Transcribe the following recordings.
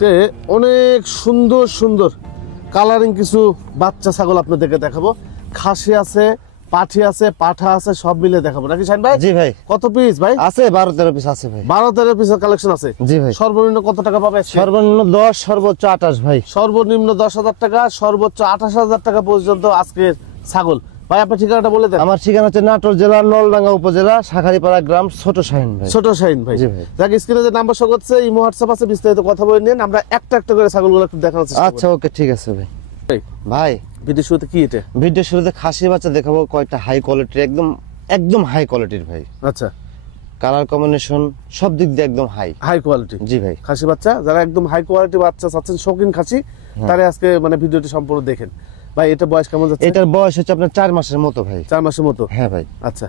আজকে অনেক সুন্দর সুন্দর কালারিং কিছু বাচ্চা ছাগল আপনাদেরকে দেখাবো। খাসি আছে, পাঠি আছে, পাঠা আছে, সব মিলে দেখাবো নাকি শাহিন ভাই? জি ভাই। কত পিস ভাই? আছে 12-13 পিস আছে ভাই। 12-13 পিসের কালেকশন আছে। জি ভাই। সর্বনিম্ন কত টাকা পাবে? সর্বনিম্ন 10, সর্বোচ্চ 28 ভাই। সর্বনিম্ন 10,000 টাকা, সর্বোচ্চ 28,000 টাকা পর্যন্ত আজকের ছাগল। ভাই আপনার ঠিকানাটা বলে দেন। আমার ঠিকানা হচ্ছে নাটোর জেলার নলডাঙ্গা উপজেলা শাখারীপাড়া গ্রাম, ছোট শাহিন ভাই। ছোট শাহিন ভাই। জি ভাই। যাক স্ক্রিনে যে নাম্বার শো করছে, ইমো হোয়াটসঅ্যাপ আছে, বিস্তারিত কথা বলে নিন। আমরা একটা একটা করে ছাগলগুলো একটু দেখানোর চেষ্টা করব। আচ্ছা ওকে, ঠিক আছে ভাই। ভাই ভিডিও শুরুতে কি এটা? ভিডিও শুরুতে খাসি বাচ্চা দেখাবো কয়টা হাই কোয়ালিটির, একদম হাই কোয়ালিটির ভাই। আচ্ছা, কালার কম্বিনেশন সব দিক দিয়ে একদম হাই কোয়ালিটি। জি ভাই। খাসি বাচ্চা যারা একদম হাই কোয়ালিটি বাচ্চা চাচ্ছেন, শৌখিন খাসি, তারা আজকে মানে ভিডিওটি সম্পূর্ণ দেখেন। ভাই এটা বয়স কেমন যাচ্ছে? এটার বয়স হচ্ছে আপনার 4 মাসের মতো ভাই। 4 মাসের মতো? হ্যাঁ ভাই। আচ্ছা,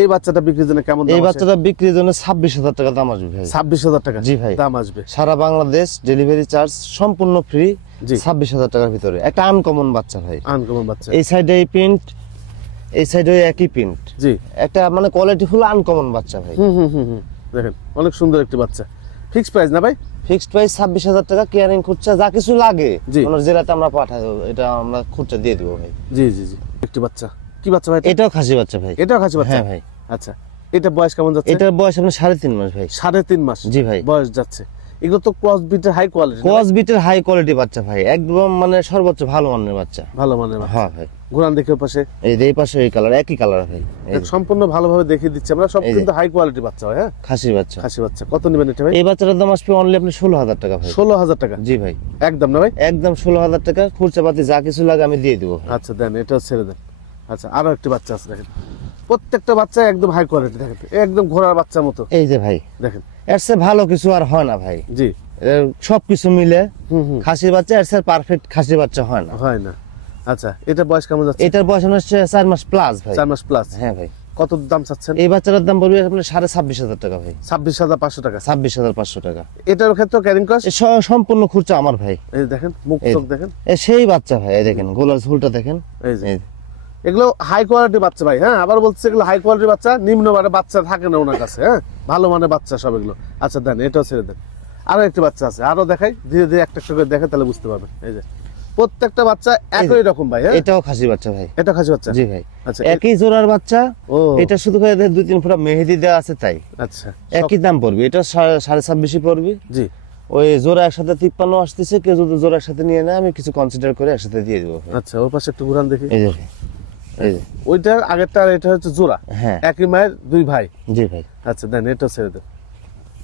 এই বাচ্চাটা বিক্রির জন্য কেমন দাম? এই বাচ্চাটা বিক্রির জন্য 26,000 টাকা দাম আসবে ভাই। 26,000 টাকা? জি ভাই। দাম আসবে। সারা বাংলাদেশ ডেলিভারি চার্জ সম্পূর্ণ ফ্রি। জি। 26,000 টাকার ভিতরে একটা আনকমন বাচ্চা ভাই। আনকমন বাচ্চা। এই সাইডে এই প্রিন্ট, এই সাইডে একই প্রিন্ট। জি। একটা মানে কোয়ালিটি ফুল আনকমন বাচ্চা ভাই। দেখেন অনেক সুন্দর একটি বাচ্চা। ফিক্সড প্রাইস না ভাই? ফিক্সড প্রাইস 26,000 টাকা, কেয়ারিং খরচা যা কিছু লাগে জি। ওনার জেলাতে আমরা পাঠাই দেব, এটা আমরা খরচা দিয়ে দেব ভাই। জি জি জি। একটি বাচ্চা, কি বাচ্চা ভাই? এটাও খাসি বাচ্চা ভাই। এটাও খাসি বাচ্চা? হ্যাঁ ভাই। আচ্ছা, এটা বয়স কেমন যাচ্ছে? এটার বয়স আপনার 3.5 মাস ভাই। 3.5 মাস? জি ভাই। বয়স যাচ্ছে। এগুলো তো ক্রস বিটের হাই কোয়ালিটি। ক্রস বিটের হাই কোয়ালিটি বাচ্চা ভাই, একদম মানে সর্বোচ্চ ভালো মানের বাচ্চা। ভালো মানের বাচ্চা। হ্যাঁ ভাই। ঘোরান দেখে পাশে এই যে এই পাশে এই কালার, একই কালার ভাই। সম্পূর্ণ ভালোভাবে দেখিয়ে দিচ্ছি আমরা। সব কিন্তু হাই কোয়ালিটি বাচ্চা হয়। হ্যাঁ, খাসি বাচ্চা। খাসি বাচ্চা। কত নেবেন এটা ভাই? এই বাচ্চাটার দাম আসবে অনলি আপনি 16,000 টাকা ভাই। 16,000 টাকা? জি ভাই। একদম না ভাই? একদম 16,000 টাকা, খরচাপাতি যা কিছু লাগে আমি দিয়ে দেবো। আচ্ছা দেন, এটাও ছেড়ে দেন। আচ্ছা, আরো একটি বাচ্চা আছে দেখেন। প্রত্যেকটা বাচ্চা একদম হাই কোয়ালিটি। দেখেন একদম ঘোড়ার বাচ্চার মতো। এই যে ভাই দেখেন, এর চেয়ে ভালো কিছু আর হয় না ভাই। জি। সবকিছু মিলে খাসির বাচ্চা এর চেয়ে পারফেক্ট খাসির বাচ্চা হয় না। হয় না। আচ্ছা, এটা বয়স কেমন যাচ্ছে? এটার বয়স হচ্ছে 4 মাস প্লাস ভাই। 4 মাস প্লাস? হ্যাঁ ভাই। কত দাম চাচ্ছেন? এই বাচ্চাটার দাম পড়বে আপনার 26,500 টাকা ভাই। 26,500 টাকা? 26,500 টাকা। এটার ক্ষেত্রে ক্যারিং কস্ট? সম্পূর্ণ খরচা আমার ভাই। এই দেখেন মুখ চোখ দেখেন। সেই বাচ্চা ভাই, এই দেখেন গোলার ঝুলটা দেখেন। এই যে এগুলো হাই কোয়ালিটি বাচ্চা ভাই। হ্যাঁ, আবার বলছে এগুলো হাই কোয়ালিটি বাচ্চা, নিম্নমানের বাচ্চা থাকে না ওনার কাছে। হ্যাঁ, ভালো মানের বাচ্চা সব এগুলো। আচ্ছা দেন, এটাও ছেড়ে দেন। আরো একটি বাচ্চা আছে, আরো দেখাই। ধীরে ধীরে একটা একটা করে দেখে তাহলে বুঝতে পারবেন। এই যে প্রত্যেকটা বাচ্চা একই রকম ভাই। হ্যাঁ, এটাও খাসি বাচ্চা ভাই। এটা খাসি বাচ্চা? জি ভাই। আচ্ছা, একই জোড়ার বাচ্চা। ও এটা শুধু করে 2-3 ফুটা মেহেদি দেওয়া আছে তাই। আচ্ছা, একই দাম পড়বে। এটা 26,500 পড়বে। জি। ওই জোড়া একসাথে 53 আসতেছে, কেউ যদি জোড়া একসাথে নিয়ে নেয় আমি কিছু কনসিডার করে একসাথে দিয়ে দেবো। আচ্ছা, ওর পাশে একটু ঘুরান দেখি। এই যে এই যে ওইটার আগেরটা আর এটা হচ্ছে জোড়া। হ্যাঁ। একই মায়ের দুই ভাই? জি ভাই। আচ্ছা দেন, এটাও ছেড়ে দেন।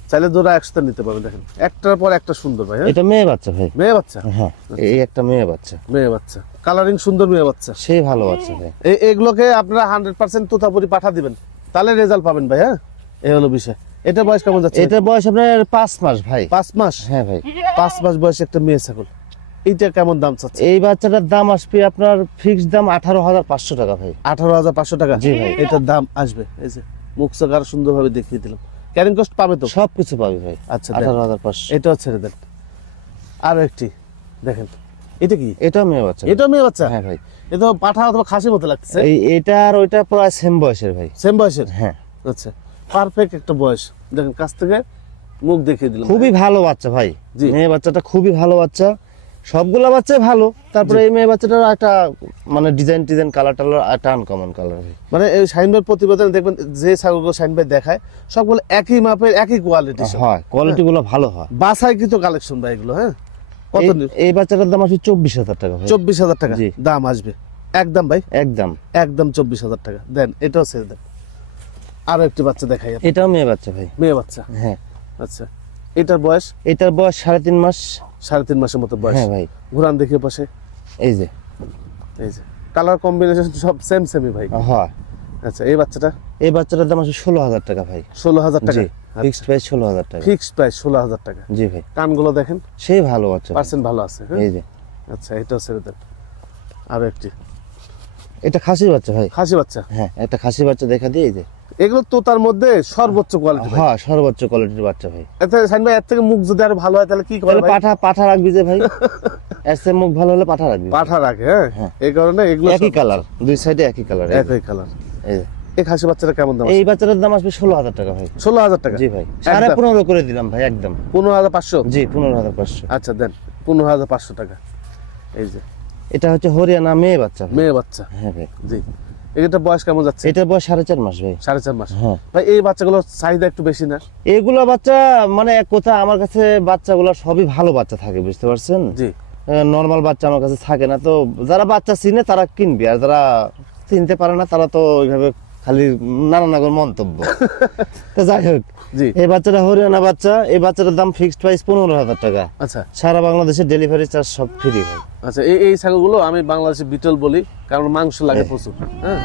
চাইলে জোড়া একসাথে নিতে পারবেন। দেখেন একটার পর একটা সুন্দর ভাই। হ্যাঁ, এটা মেয়ে বাচ্চা ভাই। মেয়ে বাচ্চা? হ্যাঁ, এই একটা মেয়ে বাচ্চা। মেয়ে বাচ্চা, কালারিং সুন্দর মেয়ে বাচ্চা। সেই ভালো বাচ্চা ভাই। এগুলোকে আপনারা 100% তোতাপুরি পাঠা দিবেন, তাহলে রেজাল্ট পাবেন ভাই। হ্যাঁ, এই হলো বিষয়। এটা বয়স কেমন যাচ্ছে? এটা বয়স আপনার 5 মাস ভাই। 5 মাস? হ্যাঁ ভাই। 5 মাস বয়সে একটা মেয়ে ছাগল। এইটা কেমন দাম চাচ্ছে? এই বাচ্চাটার দাম আসবে আপনার ফিক্সড দাম 18,500 টাকা ভাই। 18,500 টাকা? জি ভাই। এটার দাম আসবে। এই যে মুখ চোখ আর সুন্দরভাবে দেখিয়ে দিলাম। ক্যারিং কস্ট পাবে তো? সবকিছু পাবে ভাই। আচ্ছা, 18,500। এটাও ছেড়ে দেন। আরো একটি দেখেন। এটা কি? এটাও মেয়ে বাচ্চা। এটাও মেয়ে বাচ্চা? হ্যাঁ ভাই। এটা পাঠা অথবা খাসির মতো লাগছে। এটা আর ওইটা প্রায় সেম বয়সের ভাই। সেম বয়সের? হ্যাঁ। আচ্ছা, পারফেক্ট একটা বয়স। দেখেন কাছ থেকে মুখ দেখিয়ে দিলাম। খুবই ভালো বাচ্চা ভাই। জি। মেয়ে বাচ্চাটা খুবই ভালো বাচ্চা। সবগুলা বাচ্চাই ভালো, তারপরে এই মেয়ে বাচ্চাটার একটা মানে ডিজাইন কালার টালার একটা আনকমন কালার। মানে এই শাহিন ভাইয়ের প্রতিবেদন দেখবেন, যে ছাগলগুলো শাহিন ভাই দেখায় সবগুলো একই মাপের, একই কোয়ালিটি হয়, কোয়ালিটি গুলো ভালো হয়। বাসায় কিন্তু কালেকশন ভাই এগুলো। হ্যাঁ, কত? এই বাচ্চাটার দাম আসবে 24,000 টাকা ভাই। 24,000 টাকা জি। দাম আসবে একদম ভাই? একদম 24,000 টাকা দেন। এটাও ছেড়ে দেন। আরো একটি বাচ্চা দেখাই। এটাও মেয়ে বাচ্চা ভাই। মেয়ে বাচ্চা? হ্যাঁ। আচ্ছা, এটার বয়স? এটার বয়স 3.5 মাস। 3.5 মাসের মতো বয়স? হ্যাঁ ভাই। ঘুরান দেখিয়ে পাশে। এই যে এই যে কালার কম্বিনেশন সব সেমই ভাই। হ্যাঁ। আচ্ছা, এই বাচ্চাটা? এই বাচ্চাটার দাম আসবে 16,000 টাকা ভাই। 16,000 টাকা? জি, ফিক্সড প্রাইস 16,000 টাকা। ফিক্সড প্রাইস 16,000 টাকা? জি ভাই। কানগুলো দেখেন, সেই ভালো বাচ্চা। পার্সেন্ট ভালো আছে। হ্যাঁ, এই যে আচ্ছা, এটাও ছেড়ে দেন। আরো একটি। এটা খাসি বাচ্চা ভাই। খাসি বাচ্চা? হ্যাঁ, একটা খাসি বাচ্চা দেখা দিয়ে। এই যে এগুলো তো তার মধ্যে সর্বোচ্চ কোয়ালিটি। হ্যাঁ, সর্বোচ্চ কোয়ালিটির বাচ্চা ভাই। এতে শাহিন ভাই এর থেকে মুখ যদি আরো ভালো হয় তাহলে কি করে ভাই? পাঠা রাখবি যে ভাই। এর চেয়ে মুখ ভালো হলে পাঠা রাখবি। পাঠা রাখে? হ্যাঁ, এই কারণে এগুলো একই কালার, দুই সাইডে একই কালার। একই কালার। এই যে এই খাসি বাচ্চাটা কেমন দাম? এই বাচ্চাটার দাম আসবে 16,000 টাকা ভাই। 16,000 টাকা? জি ভাই, 15.5 করে দিলাম ভাই একদম। 15,500? জি 15,500। আচ্ছা দেন 15,500 টাকা। এই যে এটা হচ্ছে হরিয়ানা মেয়ে বাচ্চা ভাই। মেয়ে বাচ্চা? হ্যাঁ ভাই। জি। এটা বয়স কেমন যাচ্ছে? এটার বয়স 4.5 মাস ভাই। 4.5 মাস? হ্যাঁ ভাই এই বাচ্চাগুলোর চাহিদা একটু বেশি না? এগুলো বাচ্চা মানে এক কথা আমার কাছে বাচ্চাগুলো সবই ভালো বাচ্চা থাকে, বুঝতে পারছেন? জি। নরমাল বাচ্চা আমার কাছে থাকে না, তো যারা বাচ্চা চিনে তারা কিনবে, আর যারা চিনতে পারে না তারা তো ওইভাবে খালি নানা নাগর মন্তব্য। তো যাই হোক, জি। এই বাচ্চাটা হরিয়ানা বাচ্চা। এই বাচ্চাটার দাম ফিক্সড প্রাইস 15,000 টাকা। আচ্ছা সারা বাংলাদেশে ডেলিভারি চার্জ সব ফ্রি ভাই। আচ্ছা, এই ছাগলগুলো আমি বাংলাদেশে বিটল বলি, কারণ মাংস লাগে প্রচুর। হ্যাঁ,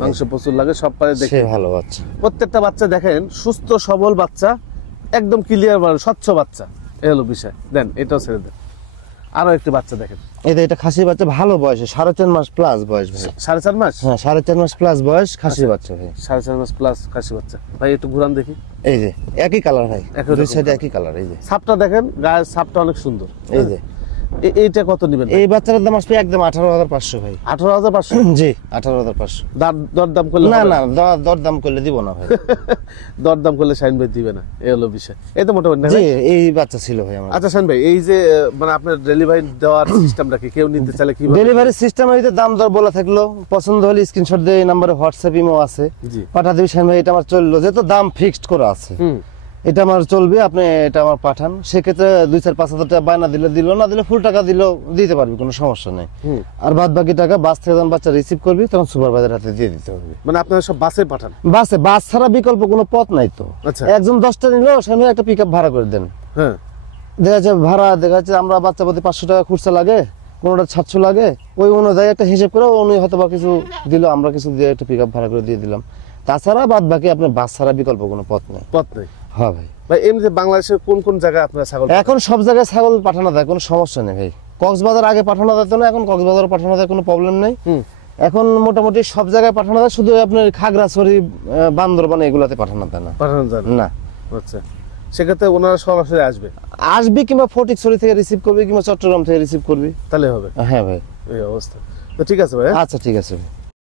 মাংস প্রচুর লাগে, সব পারে দেখে। সে ভালো বাচ্চা। প্রত্যেকটা বাচ্চা দেখেন সুস্থ সবল বাচ্চা, একদম ক্লিয়ার স্বচ্ছ বাচ্চা। এই হলো বিষয়। দেন এটাও ছেড়ে দেন। আরো একটি বাচ্চা দেখেন। এটা খাসি বাচ্চা, ভালো বয়সে 4.5 মাস প্লাস বয়স ভাই। 4.5 মাস? হ্যাঁ 4.5 মাস প্লাস বয়স খাসি বাচ্চা ভাই। 4.5 মাস প্লাস খাসি বাচ্চা। ভাই একটু ঘুরান দেখি। এই যে একই কালার ভাই, একই দুই রকম সাইডে একই কালার। এই যে ছাপটা দেখেন, গায়ের ছাপটা অনেক সুন্দর। এই যে এইটা কত নেবেন? এই বাচ্চাটার দাম আসবে একদম 18,500 ভাই। 18,500? জি 18,500। দরদাম করলে না হবে না, দরদাম করলে দিব না ভাই। দরদাম করলে শাইন ভাই দিবে না, এই হলো বিষয়। এই তো মোটামুটি না জি ভাই? এই বাচ্চা ছিল ভাই আমার। আচ্ছা শাইন ভাই, এই যে মানে আপনার ডেলিভারি দেওয়ার সিস্টেমটা কি? কেউ নিতে চাইলে কি? ডেলিভারি সিস্টেম হইতে দাম দর বলা থাকলো, পছন্দ হলে স্ক্রিনশট দিয়ে এই নম্বরে হোয়াটসঅ্যাপ ইমো আছে, জি। পাঠা দিবি। শাইন ভাই এটা আমার চললো, যেহেতু দাম ফিক্সড করা আছে, এটা আমার চলবে, আপনি এটা আমার পাঠান। সেক্ষেত্রে 2-4-5 হাজার টাকা বায়না দিলে দিল, না দিলে ফুল টাকা দিলেও দিতে পারবি, কোনো সমস্যা নেই। আর বাদ বাকি টাকা বাস থেকে যখন বাচ্চা রিসিভ করবি তখন সুপারভাইজার হাতে দিয়ে দিতে হবে। মানে আপনারা সব বাসে পাঠান? বাস ছাড়া বিকল্প কোনো পথ নাই তো। আচ্ছা। একজন 10টা নিল, সামনে একটা পিক ভাড়া করে দেন। হ্যাঁ, দেখা যাচ্ছে ভাড়া, দেখা যাচ্ছে আমরা বাচ্চা প্রতি 500 টাকা খুচরা লাগে, কোনোটা 700 লাগে, ওই অনুযায়ী একটা হিসেব করে উনি হয়তো বা কিছু দিল, আমরা কিছু দিয়ে একটা পিক ভাড়া করে দিয়ে দিলাম। তাছাড়া বাদ বাকি আপনার বাস ছাড়া বিকল্প কোনো পথ নেই। পথ নেই? হ্যাঁ ভাই। ভাই এমনিতে বাংলাদেশের কোন কোন জায়গায় আপনারা ছাগল? এখন সব জায়গায় ছাগল পাঠানো যায়, কোনো সমস্যা নেই ভাই। কক্সবাজার আগে পাঠানো যেত না, এখন কক্সবাজার পাঠানো যায়, কোনো প্রবলেম নেই। এখন মোটামুটি সব জায়গায় পাঠানো যায়, শুধু আপনার খাগড়াছড়ি, বান্দরবান এগুলাতে পাঠানো যায় না। পাঠানো যায় না। আচ্ছা, সেক্ষেত্রে ওনারা সরাসরি আসবি, কিংবা ফটিকছড়ি থেকে রিসিভ করবি, কিংবা চট্টগ্রাম থেকে রিসিভ করবি, তাহলে হবে। হ্যাঁ ভাই। এই অবস্থা তো ঠিক আছে ভাই। আচ্ছা ঠিক আছে ভাই।